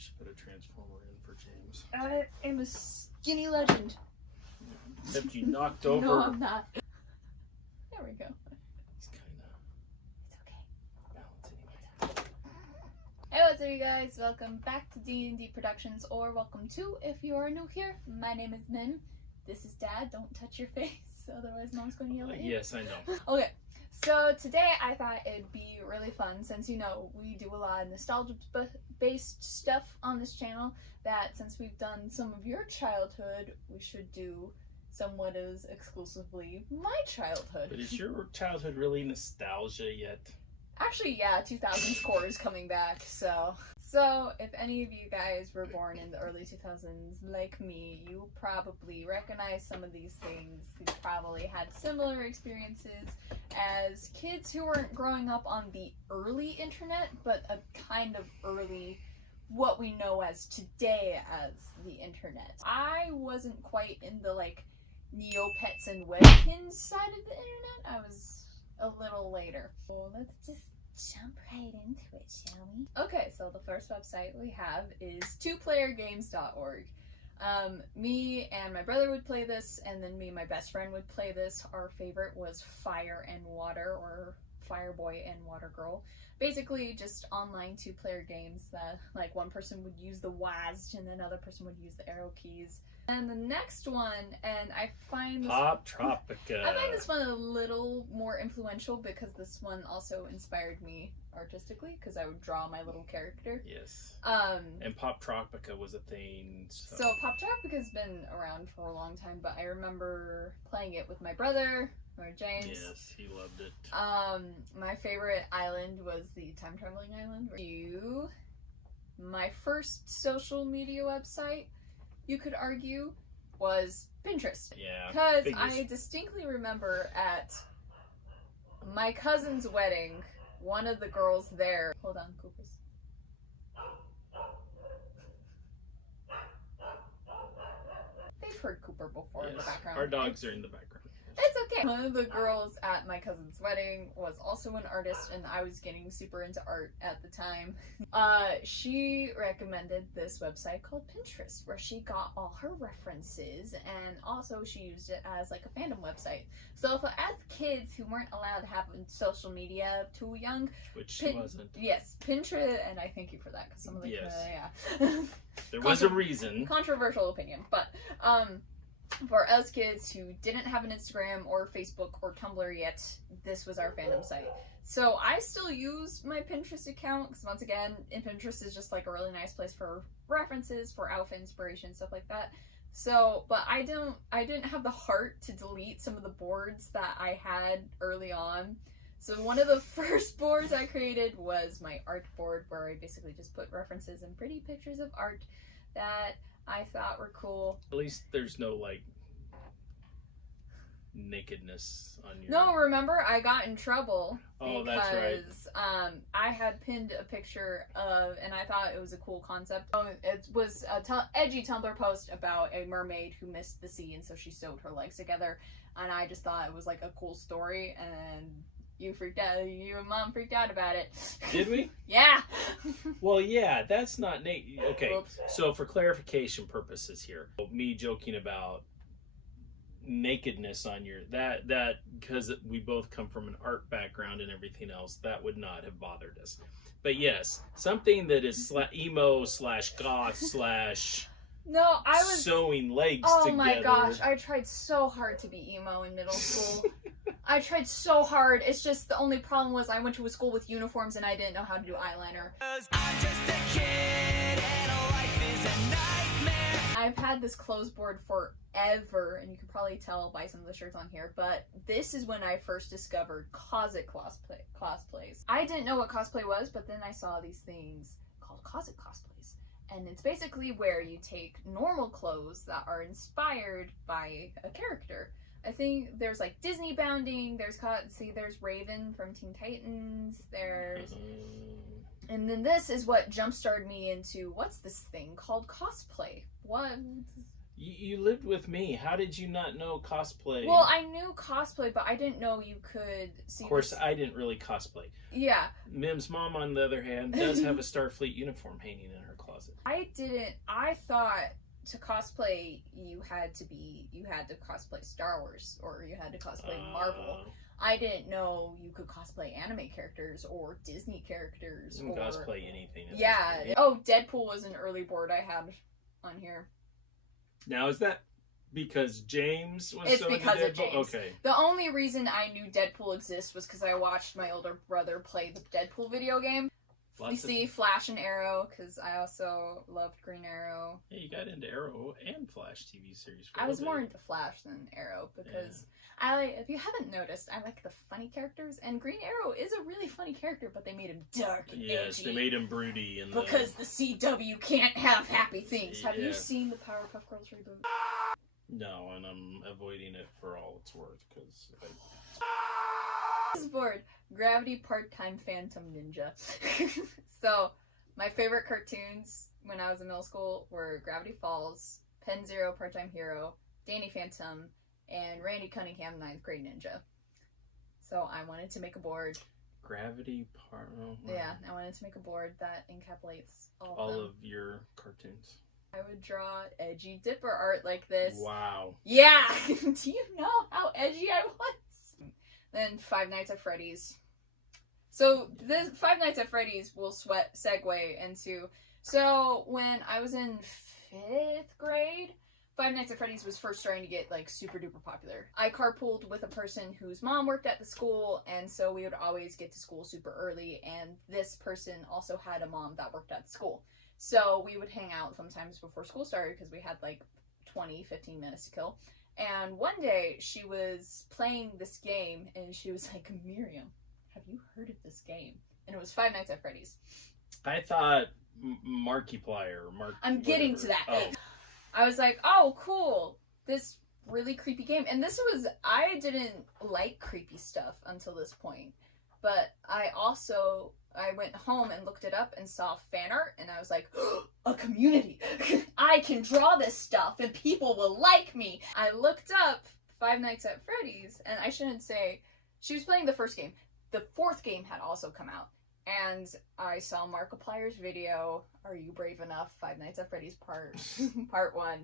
should put a transformer in for James. I am a skinny legend. Except you knocked over. No, I'm not. There we go. He's kind of. It's okay. Balance anyway. Hey, what's up, you guys? Welcome back to D&D Productions, or welcome to if you are new here. My name is Min. This is Dad. Don't touch your face, otherwise Mom's going to yell at you. Yes, I know. Okay, so today I thought it'd be really fun, since you know we do a lot of nostalgia-based stuff on this channel, that since we've done some of your childhood, we should do somewhat as exclusively my childhood. But is your childhood really nostalgia yet? Actually, yeah, 2000s core is coming back, so if any of you guys were born in the early 2000s like me, you probably recognize some of these things. You probably had similar experiences as kids who weren't growing up on the early internet, but a kind of early, what we know as today as the internet. I wasn't quite in the like Neopets and Webkins side of the internet. I was a little later. So let's just jump right into it, shall we? Okay, so the first website we have is twoplayergames.org. Me and my brother would play this, and then me and my best friend would play this. Our favorite was Fire and Water, or Fireboy and Water Girl. Basically just online two-player games that like one person would use the WASD and another person would use the arrow keys. And the next one, and I find this Poptropica. I find this one a little more influential because this one also inspired me artistically, because I would draw my little character. Yes. And Poptropica was a thing. So Poptropica's been around for a long time, but I remember playing it with my brother, or James. Yes, he loved it. My favorite island was the time traveling island. My first social media website, you could argue, was Pinterest. Yeah. Because I distinctly remember at my cousin's wedding, one of the girls there. Hold on, Coopers. They've heard Cooper before in the background. Our dogs are in the background. It's okay. One of the girls at my cousin's wedding was also an artist, and I was getting super into art at the time. She recommended this website called Pinterest, where she got all her references, and also she used it as like a fandom website. So as kids who weren't allowed to have social media too young, which she wasn't. Yes, Pinterest, and I thank you for that, because some of the there was a reason. Controversial opinion, but for us kids who didn't have an Instagram or Facebook or Tumblr yet, this was our fandom site. So I still use my Pinterest account, because once again, Pinterest is just like a really nice place for references, for outfit inspiration, stuff like that. So, but I didn't have the heart to delete some of the boards that I had early on. So one of the first boards I created was my art board, where I basically just put references and pretty pictures of art that I thought were cool. At least there's no like nakedness on your... No, remember I got in trouble because that's right. I had pinned a picture of, and I thought it was a cool concept. It was a edgy Tumblr post about a mermaid who missed the sea, and so she sewed her legs together, and I just thought it was like a cool story, and you and Mom freaked out about it. Did we? Yeah. Well, yeah, that's not okay. Oops. So for clarification purposes here, me joking about nakedness on your that because we both come from an art background and everything else, that would not have bothered us. But yes, something that is emo / goth / No, I was sewing legs together. Oh my gosh, I tried so hard to be emo in middle school. I tried so hard. It's just the only problem was I went to a school with uniforms and I didn't know how to do eyeliner. I'm just a kid and life is a nightmare. I've had this clothes board forever, and you can probably tell by some of the shirts on here, but this is when I first discovered closet cosplays. I didn't know what cosplay was, but then I saw these things called closet cosplays. And it's basically where you take normal clothes that are inspired by a character. I think there's like Disney bounding, there's Raven from Teen Titans, and then this is what jump-started me into, what's this thing called cosplay? What? You lived with me. How did you not know cosplay? Well, I knew cosplay, but I didn't know you could see. Of course, I didn't really cosplay. Yeah. Mim's mom, on the other hand, does have a Starfleet uniform hanging in her closet. I didn't. I thought to cosplay you had to cosplay Star Wars or you had to cosplay Marvel. I didn't know you could cosplay anime characters or Disney characters. You can cosplay anything. Yeah. Oh, Deadpool was an early board I had on here. Now, is that because James was It's so because into of Deadpool? James. Okay. The only reason I knew Deadpool exists was because I watched my older brother play the Deadpool video game. You see Flash and Arrow, because I also loved Green Arrow. Yeah, you got into Arrow and Flash TV series. I was more into Flash than Arrow, because if you haven't noticed, I like the funny characters, and Green Arrow is a really funny character, but they made him dark and yes, edgy. they made him broody. And because the CW can't have happy things. Have you seen the Powerpuff Girls reboot? No, and I'm avoiding it for all it's worth, because... This is bored. Gravity part-time Phantom Ninja. So, my favorite cartoons when I was in middle school were Gravity Falls, Pen Zero Part-Time Hero, Danny Phantom, and Randy Cunningham 9th Grade Ninja. So I wanted to make a board. Gravity part... Oh, wow. Yeah, I wanted to make a board that encapsulates all of your cartoons. I would draw edgy Dipper art like this. Wow. Yeah! Do you know how edgy I was? Then Five Nights at Freddy's. So this Five Nights at Freddy's will segue into... So when I was in 5th grade, Five Nights at Freddy's was first starting to get like super duper popular. I carpooled with a person whose mom worked at the school, and so we would always get to school super early, and this person also had a mom that worked at the school. So we would hang out sometimes before school started because we had like 15 minutes to kill. And one day she was playing this game and she was like, Miriam, have you heard of this game? And it was Five Nights at Freddy's. I thought Markipler. I'm getting to that. Oh. I was like, oh, cool. This really creepy game. And I didn't like creepy stuff until this point. But I went home and looked it up and saw fan art, and I was like, oh, a community! I can draw this stuff and people will like me! I looked up Five Nights at Freddy's, and I shouldn't say, she was playing the first game. The 4th game had also come out, and I saw Markiplier's video, Are You Brave Enough? Five Nights at Freddy's part 1.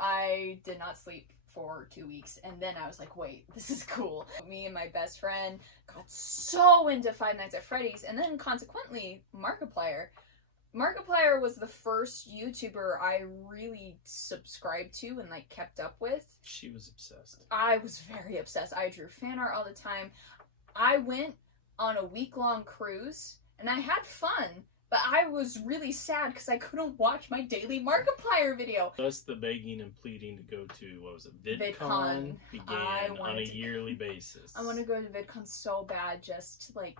I did not sleep for 2 weeks, and then I was like, wait, this is cool. Me and my best friend got so into Five Nights at Freddy's, and then consequently Markiplier was the first YouTuber I really subscribed to and like kept up with. She was obsessed. I was very obsessed. I drew fan art all the time. I went on a week-long cruise and I had fun, but I was really sad because I couldn't watch my daily Markiplier video. Thus, the begging and pleading to go to, what was it, VidCon began on a yearly basis. I want to go to VidCon so bad, just to, like,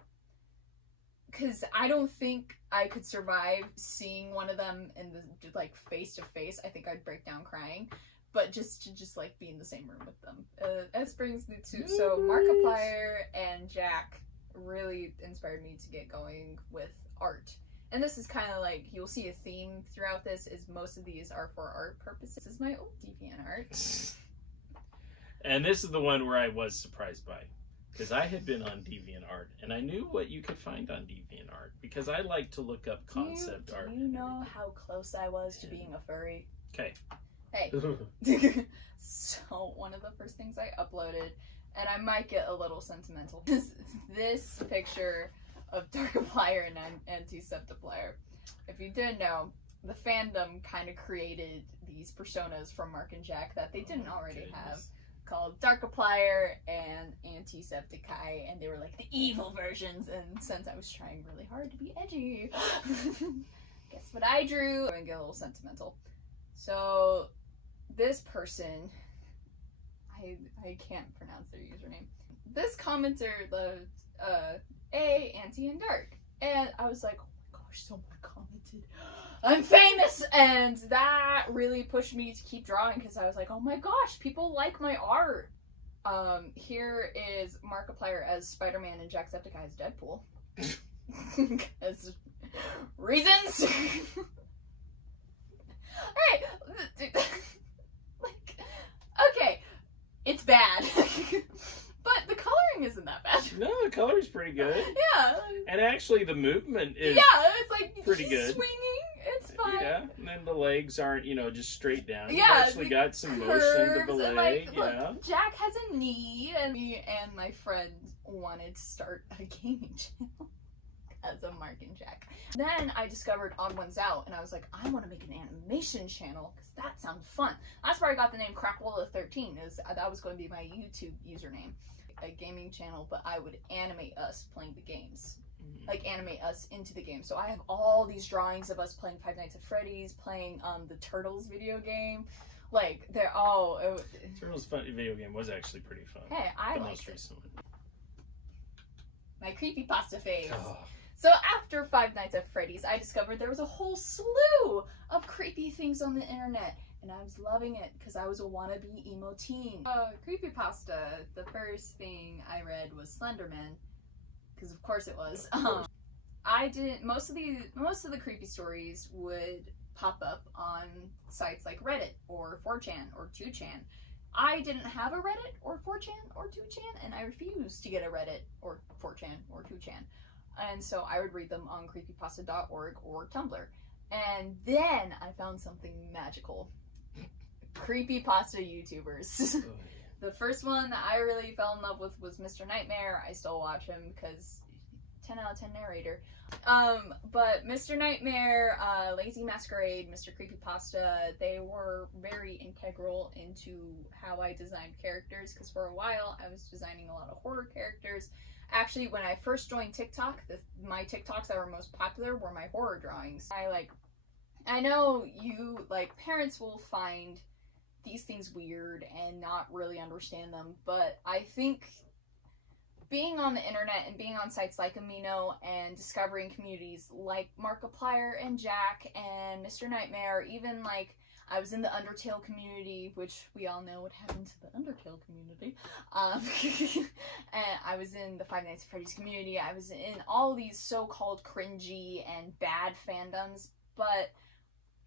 because I don't think I could survive seeing one of them in the, like, face-to-face. I think I'd break down crying. But just to like, be in the same room with them. That brings me to, so Markiplier and Jack really inspired me to get going with art. And this is kind of like, you'll see a theme throughout this, is most of these are for art purposes. This is my old DeviantArt. And this is the one where I was surprised by. Because I had been on DeviantArt, and I knew what you could find on DeviantArt. Because I like to look up concept art. Do you know how close I was to being a furry? Okay. Hey. So, one of the first things I uploaded, and I might get a little sentimental, is this picture of Darkiplier and Antiseptiplier. If you didn't know, the fandom kind of created these personas from Mark and Jack that they didn't already have, called Darkiplier and Antisepticai, and they were like the evil versions, and since I was trying really hard to be edgy, guess what I drew? I'm gonna get a little sentimental. So, this person, I can't pronounce their username. This commenter loved Anti and Dark. And I was like, oh my gosh, someone commented, I'm famous! And that really pushed me to keep drawing, because I was like, oh my gosh, people like my art. Here is Markiplier as Spider-Man and Jacksepticeye as Deadpool. Because reasons! Alright, pretty good. Yeah. And actually, the movement is it's like pretty he's good. swinging. It's fine. Yeah, and then the legs aren't, just straight down. Yeah, You've actually got some motion to the and, leg. look, Yeah. Jack has a knee, and me and my friend wanted to start a gaming channel as a Mark and Jack. Then I discovered Odd Ones Out, and I was like, I want to make an animation channel because that sounds fun. That's where I got the name Crackwola13. That was going to be my YouTube username, a gaming channel, but I would animate us playing the games. Like animate us into the game. So I have all these drawings of us playing Five Nights at Freddy's, playing the Turtles video game. Like they're all Turtles video game was actually pretty fun. Hey, I the liked most it. recent one. My creepypasta phase. Oh. So after Five Nights at Freddy's, I discovered there was a whole slew of creepy things on the internet. And I was loving it because I was a wannabe emo teen. Creepypasta, the first thing I read was Slenderman. Because of course it was. I didn't. Most of the creepy stories would pop up on sites like Reddit or 4chan or 2chan. I didn't have a Reddit or 4chan or 2chan, and I refused to get a Reddit or 4chan or 2chan. And so I would read them on creepypasta.org or Tumblr. And then I found something magical. Creepypasta YouTubers. The first one that I really fell in love with was Mr. Nightmare. I still watch him because 10 out of 10 narrator. But Mr. Nightmare, Lazy Masquerade, Mr. Creepypasta, they were very integral into how I designed characters, because for a while I was designing a lot of horror characters. Actually, when I first joined TikTok, my TikToks that were most popular were my horror drawings. I know you, parents will find these things weird and not really understand them, but I think being on the internet and being on sites like Amino and discovering communities like Markipler and Jack and Mr. Nightmare, even I was in the Undertale community, which we all know what happened to the Undertale community. And I was in the Five Nights at Freddy's community. I was in all these so-called cringy and bad fandoms, but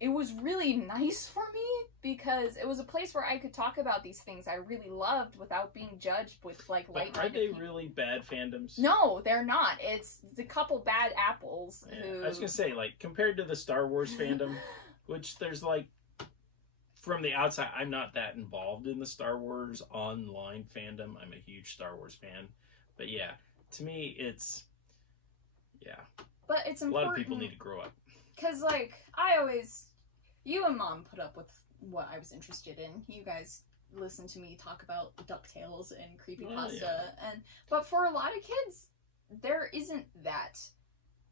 it was really nice for me because it was a place where I could talk about these things I really loved without being judged with light-minded Are they people. really bad fandoms? No, they're not. It's the couple bad apples who... I was gonna say, compared to the Star Wars fandom, which there's from the outside, I'm not that involved in the Star Wars online fandom. I'm a huge Star Wars fan. But yeah, to me, it's... Yeah. But it's important. A lot of people need to grow up. Because, you and Mom put up with what I was interested in. You guys listen to me talk about DuckTales and creepypasta. Yeah. But for a lot of kids, there isn't that.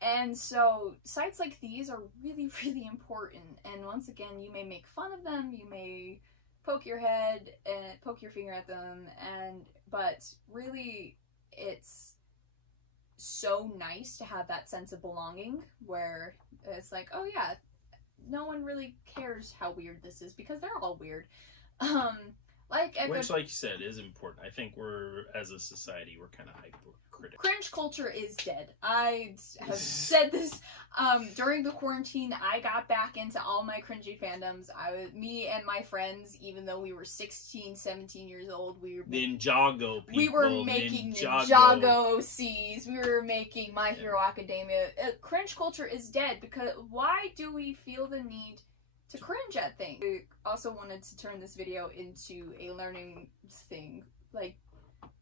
And so sites like these are really, really important. And once again, you may make fun of them, you may poke your head and poke your finger at them, but really it's so nice to have that sense of belonging where it's like, oh yeah, no one really cares how weird this is because they're all weird. Which, like you said, is important. I think as a society, we're kind of hypercritical. Cringe culture is dead. I have said this during the quarantine. I got back into all my cringy fandoms. Me and my friends, even though we were 16, 17 years old, we were Ninjago people. We were making Ninjago OCs. We were making My Hero Academia. Cringe culture is dead because why do we feel the need to cringe at things? I also wanted to turn this video into a learning thing.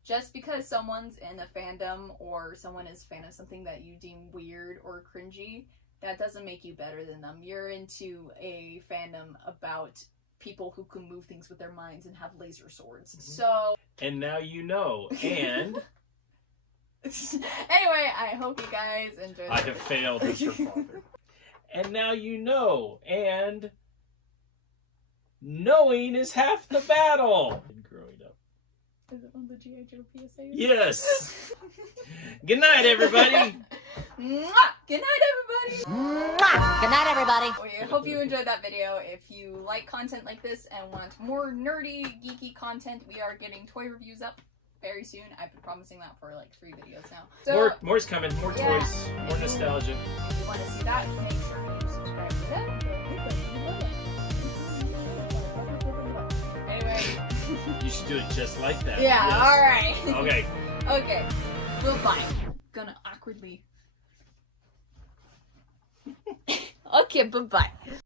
Just because someone's in a fandom or someone is a fan of something that you deem weird or cringy, that doesn't make you better than them. You're into a fandom about people who can move things with their minds and have laser swords. Mm-hmm. So... And now you know. And... Anyway, I hope you guys enjoyed I have failed as your father. And now you know. And... Knowing is half the battle. Growing up. Is it on the G.I. Joe PSA? Yes. Good night, everybody. Mwah! Good night, everybody. Mwah! Good night, everybody. We hope you enjoyed that video. If you like content like this and want more nerdy, geeky content, we are getting toy reviews up very soon. I've been promising that for 3 videos now. So, more's coming. More toys. More nostalgia. If you want to see that, make sure you subscribe to that. Anyway. You should do it just like that. Yeah, yes. alright. Okay. Okay. Goodbye. awkwardly. Okay, bye-bye.